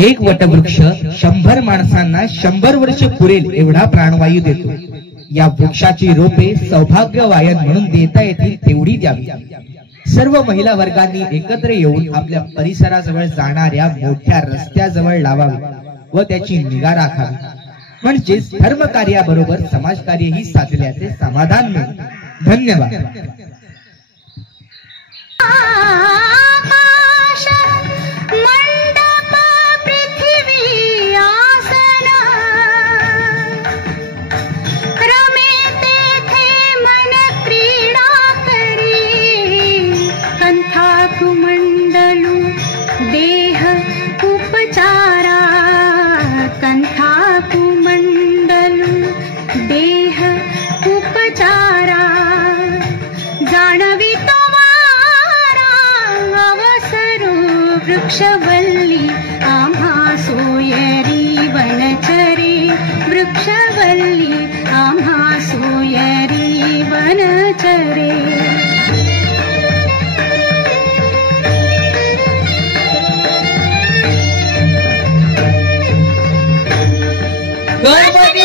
एक वटवृक्ष 100 माणसांना 100 वर्ष पुरेल एवढा प्राणवायू देतो। या वृक्षाची रोपे सौभाग्य वायन म्हणून देता येतील तेवढी द्यावी। सर्व महिला वर्गांनी एकत्र येऊन आपल्या परिसराजवळ जाणाऱ्या मोठ्या रस्त्याजवळ लावावे व त्याची निगा राखावी, म्हणजे धर्म कार्याबरोबर समाजकार्यही साधल्याचे समाधान मिळेल। धन्यवाद। वृक्षवल्ली आम्हा सोयरी वनचरे, वृक्षवल्ली आम्हा सोयरी वनचरे। गणपती